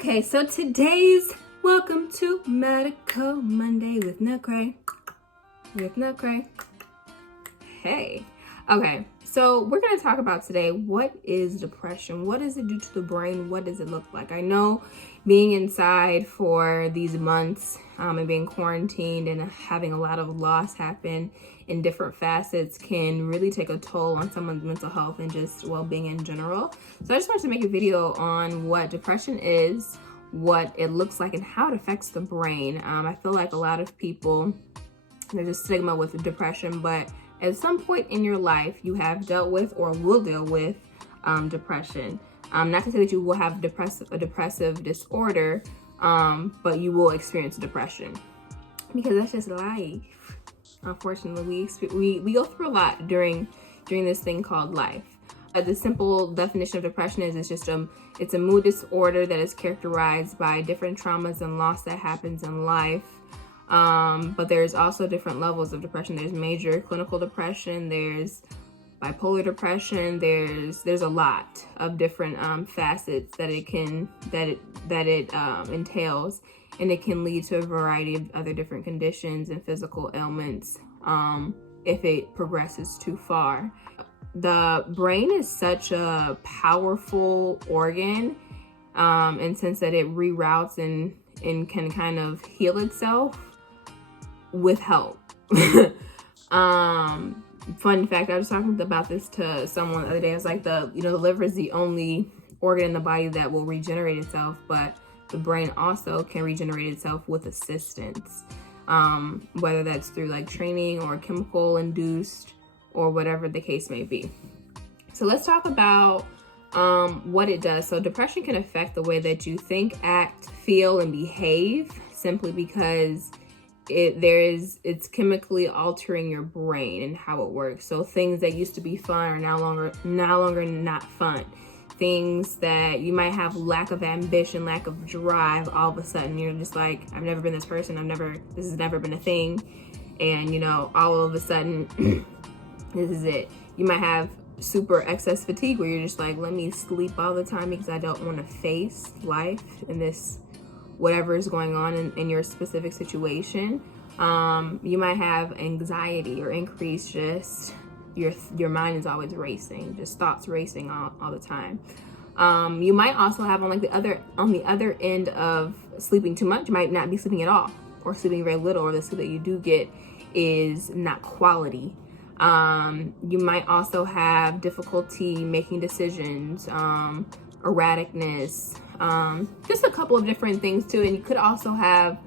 Okay, so today's welcome to Medical Monday with Nutcray. Hey. Okay, so we're going to talk about today, what is depression? What does it do to the brain? What does it look like? I know being inside for these months and being quarantined and having a lot of loss happen in different facets can really take a toll on someone's mental health and just well-being in general. So I just wanted to make a video on what depression is, what it looks like, and how it affects the brain. I feel like a lot of people, there's a stigma with depression, but at some point in your life, you have dealt with or will deal with depression. Not to say that you will have a depressive disorder, but you will experience depression, because that's just life. Unfortunately, we go through a lot during this thing called life. The simple definition of depression is it's a mood disorder that is characterized by different traumas and loss that happens in life. But there's also different levels of depression. There's major clinical depression, there's bipolar depression, there's a lot of different facets that it entails, and it can lead to a variety of other different conditions and physical ailments if it progresses too far. The brain is such a powerful organ in the sense that it reroutes and can kind of heal itself with help. Fun fact, I was talking about this to someone the other day. I was like, the liver is the only organ in the body that will regenerate itself, but the brain also can regenerate itself with assistance, whether that's through like training or chemical induced or whatever the case may be. So let's talk about what it does. So depression can affect the way that you think, act, feel, and behave, simply because it's chemically altering your brain and how it works. So things that used to be fun are now longer not fun. Things that you might have lack of ambition, lack of drive, all of a sudden you're just like, I've never been this person, this has never been a thing. And all of a sudden this is it. You might have super excess fatigue where you're just like, let me sleep all the time because I don't want to face life in this whatever is going on in your specific situation. You might have anxiety or increased, just your mind is always racing, just thoughts racing all the time. You might also have on the other end of sleeping too much, you might not be sleeping at all, or sleeping very little, or the sleep that you do get is not quality. You might also have difficulty making decisions, erraticness, just a couple of different things too. And you could also have,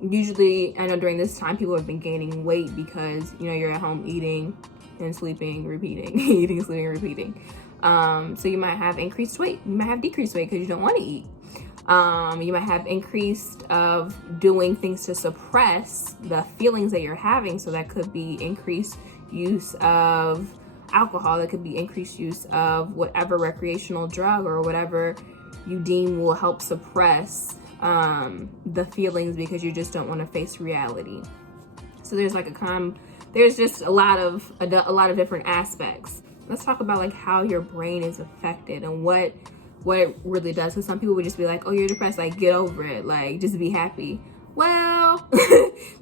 usually, I know during this time, people have been gaining weight because, you're at home eating and sleeping, repeating, eating, sleeping, repeating. So you might have increased weight. You might have decreased weight because you don't want to eat. You might have increased of doing things to suppress the feelings that you're having. So that could be increased use of alcohol. That could be increased use of whatever recreational drug or whatever you deem will help suppress the feelings because you just don't want to face reality. So there's there's just a lot of different aspects. Let's talk about like how your brain is affected and what it really does. Because some people would just be like, oh, you're depressed, like get over it, like just be happy. Well,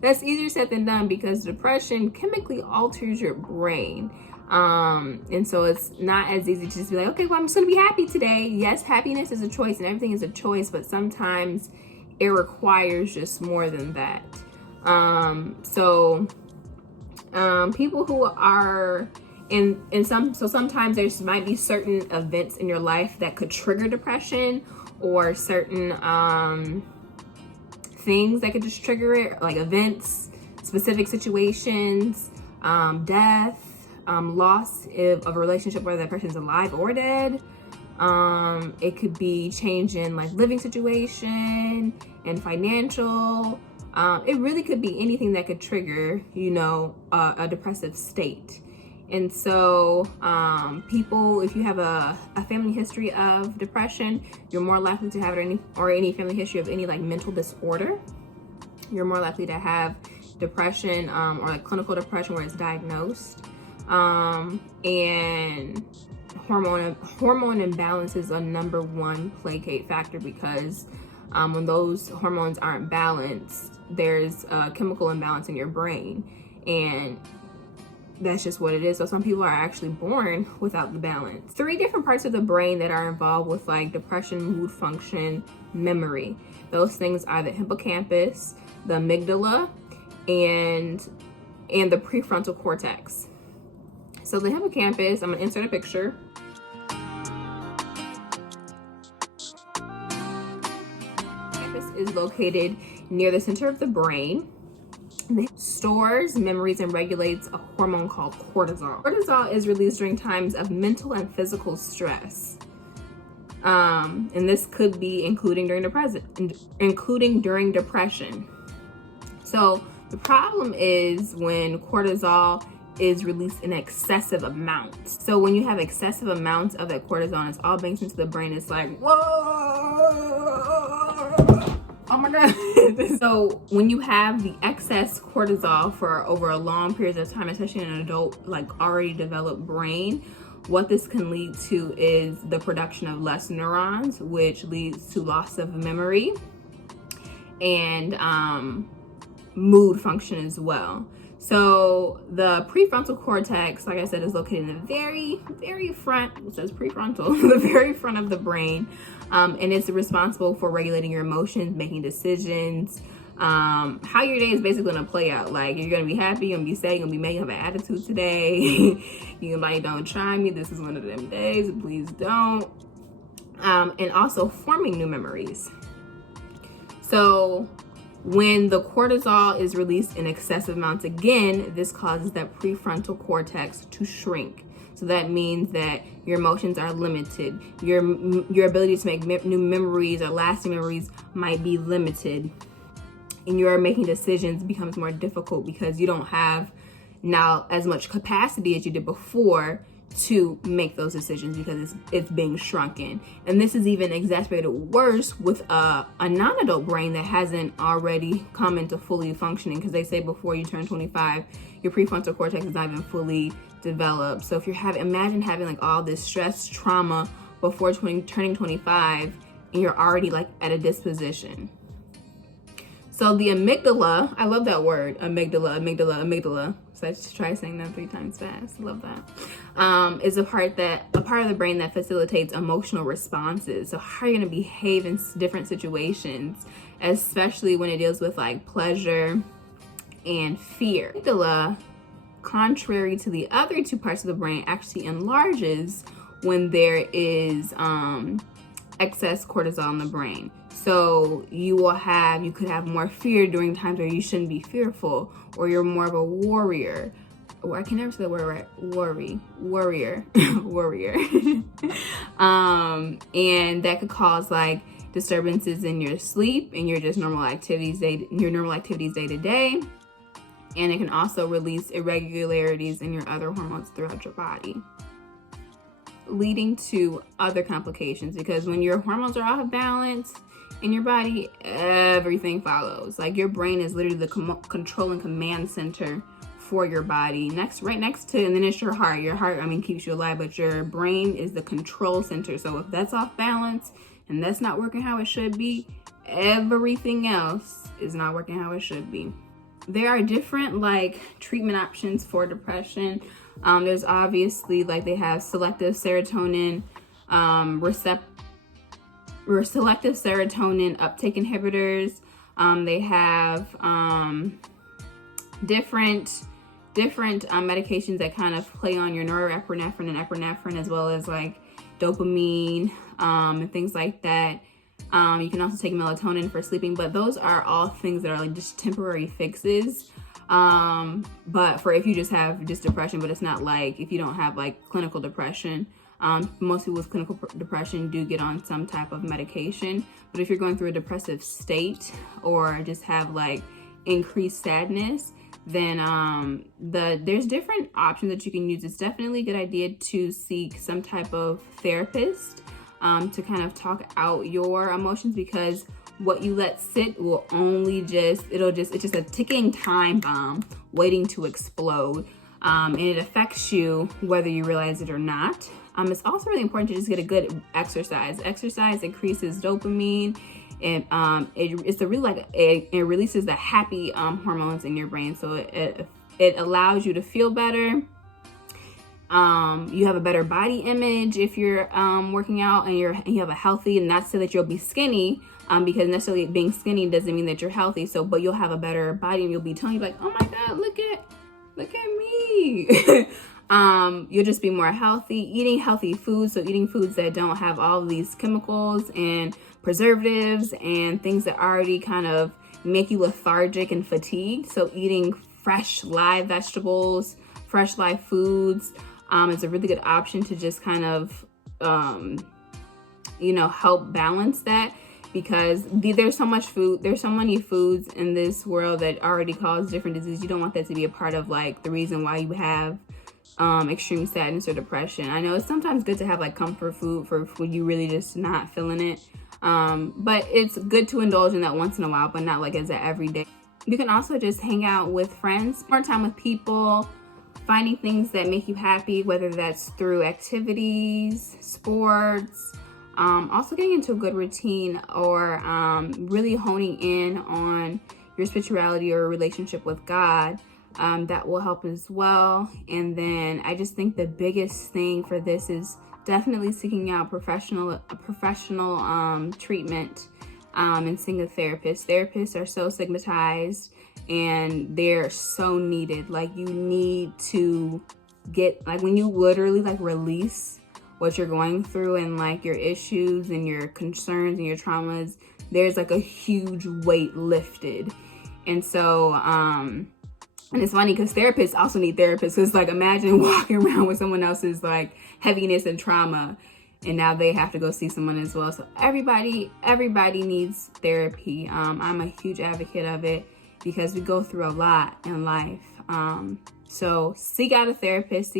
that's easier said than done, because depression chemically alters your brain. And so it's not as easy to just be like, okay, well, I'm just gonna be happy today. Yes, happiness is a choice and everything is a choice, but sometimes it requires just more than that. People who are sometimes there might be certain events in your life that could trigger depression, or certain things that could just trigger it, like events, specific situations, death, loss of a relationship, whether that person's alive or dead. It could be change in like living situation and financial. It really could be anything that could trigger, a depressive state. And so people, if you have a family history of depression, you're more likely to have it, or any family history of any like mental disorder. You're more likely to have depression or like clinical depression where it's diagnosed. And hormone imbalance is a #1 placate factor, because when those hormones aren't balanced, there's a chemical imbalance in your brain, and that's just what it is. So some people are actually born without the balance. 3 different parts of the brain that are involved with like depression, mood function, memory. Those things are the hippocampus, the amygdala, and the prefrontal cortex. So the hippocampus, I'm gonna insert a picture. Hippocampus is located near the center of the brain. It stores memories and regulates a hormone called cortisol. Cortisol is released during times of mental and physical stress. And this could be including during depression. So the problem is when cortisol is released in excessive amounts. So when you have excessive amounts of that cortisol, it's all banks into the brain. It's like, whoa, oh my God. So when you have the excess cortisol for over a long period of time, especially in an adult, like already developed brain, what this can lead to is the production of less neurons, which leads to loss of memory and mood function as well. So the prefrontal cortex, like I said, is located in the very, very front. It says prefrontal, the very front of the brain. And it's responsible for regulating your emotions, making decisions, how your day is basically gonna play out. Like, you're gonna be happy, you're gonna be sad, you're gonna be making up an attitude today. You're like, don't try me, this is one of them days, please don't. And also forming new memories. So when the cortisol is released in excessive amounts, again, this causes that prefrontal cortex to shrink. So that means that your emotions are limited. Your ability to make new memories or lasting memories might be limited. And your making decisions becomes more difficult because you don't have now as much capacity as you did before to make those decisions, because it's being shrunken. And this is even exacerbated worse with a non-adult brain that hasn't already come into fully functioning, because they say before you turn 25, your prefrontal cortex is not even fully developed. So if you're imagine having like all this stress, trauma before turning 25, and you're already like at a disposition. So the amygdala, I love that word, amygdala. So I just try saying that 3 times fast. I love that. Is a part of the brain that facilitates emotional responses. So how you're gonna behave in different situations, especially when it deals with like pleasure and fear. Amygdala, contrary to the other 2 parts of the brain, actually enlarges when there is excess cortisol in the brain. So you could have more fear during times where you shouldn't be fearful, or you're more of a warrior. Or I can never say the word right. Warrior. And that could cause like disturbances in your sleep and your normal activities day to day. And it can also release irregularities in your other hormones throughout your body, leading to other complications, because when your hormones are off balance in your body, everything follows. Like, your brain is literally the control and command center for your body. Right next to, and then it's your heart. Your heart, keeps you alive, but your brain is the control center. So if that's off balance and that's not working how it should be, everything else is not working how it should be. There are different like treatment options for depression. There's obviously like they have selective serotonin selective serotonin uptake inhibitors. They have different medications that kind of play on your norepinephrine and epinephrine, as well as like dopamine and things like that. You can also take melatonin for sleeping, but those are all things that are like just temporary fixes. But for if you just have depression, but it's not like if you don't have like clinical depression. Most people with clinical depression do get on some type of medication, but if you're going through a depressive state or just have like increased sadness, then there's different options that you can use. It's definitely a good idea to seek some type of therapist to kind of talk out your emotions, because what you let sit will it's just a ticking time bomb waiting to explode. And it affects you whether you realize it or not. It's also really important to just get a good exercise. Exercise increases dopamine, and it's a really like it releases the happy hormones in your brain, so it allows you to feel better. You have a better body image if you're working out and you have a healthy, and not so that you'll be skinny, because necessarily being skinny doesn't mean that you're healthy. So, but you'll have a better body, and you'll be telling you like, oh my God, look at me. You'll just be more healthy, eating healthy foods. So eating foods that don't have all of these chemicals and preservatives and things that already kind of make you lethargic and fatigued. So eating fresh live vegetables, fresh live foods, is a really good option to just kind of, help balance that, because there's so many foods in this world that already cause different diseases. You don't want that to be a part of like the reason why you have extreme sadness or depression. I know it's sometimes good to have like comfort food for when you really just not feeling it, but it's good to indulge in that once in a while, but not like as an everyday. You can also just hang out with friends, more time with people, finding things that make you happy, whether that's through activities, sports, also getting into a good routine, or really honing in on your spirituality or relationship with God. That will help as well. And then I just think the biggest thing for this is definitely seeking out professional treatment, and seeing a therapist. Therapists are so stigmatized, and they're so needed. Like, you need to get, like, when you literally like release what you're going through and like your issues and your concerns and your traumas, there's like a huge weight lifted. And so, and it's funny because therapists also need therapists. Because like, imagine walking around with someone else's like heaviness and trauma, and now they have to go see someone as well. So everybody needs therapy. I'm a huge advocate of it because we go through a lot in life. So seek out a therapist,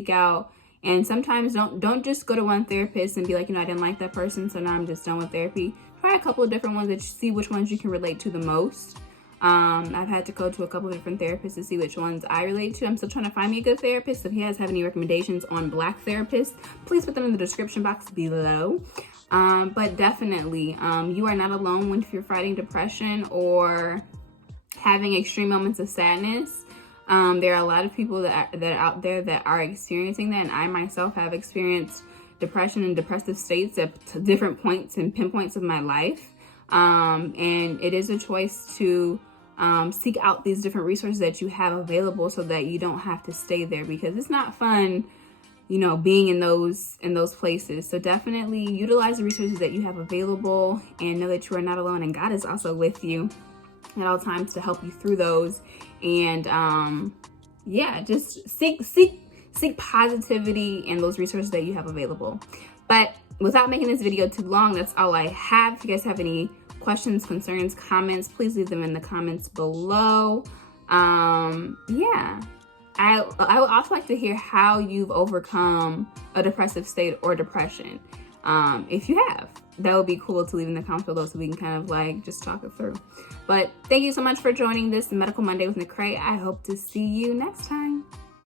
and sometimes don't just go to one therapist and be like, I didn't like that person, so now I'm just done with therapy. Try a couple of different ones that you see which ones you can relate to the most. I've had to go to a couple of different therapists to see which ones I relate to. I'm still trying to find me a good therapist. If you guys have any recommendations on Black therapists, please put them in the description box below. But definitely, you are not alone if you're fighting depression or having extreme moments of sadness. There are a lot of people that are out there that are experiencing that, and I myself have experienced depression and depressive states at different points and pinpoints of my life. And it is a choice to seek out these different resources that you have available so that you don't have to stay there, because it's not fun, being in those places. So definitely utilize the resources that you have available, and know that you are not alone, and God is also with you at all times to help you through those. And just seek positivity in those resources that you have available. But without making this video too long, that's all I have. If you guys have any questions, concerns, comments, please leave them in the comments below. I would also like to hear how you've overcome a depressive state or depression. If you have, that would be cool to leave in the comments below, so we can kind of like just talk it through. But thank you so much for joining this Medical Monday with Nicrae. I hope to see you next time.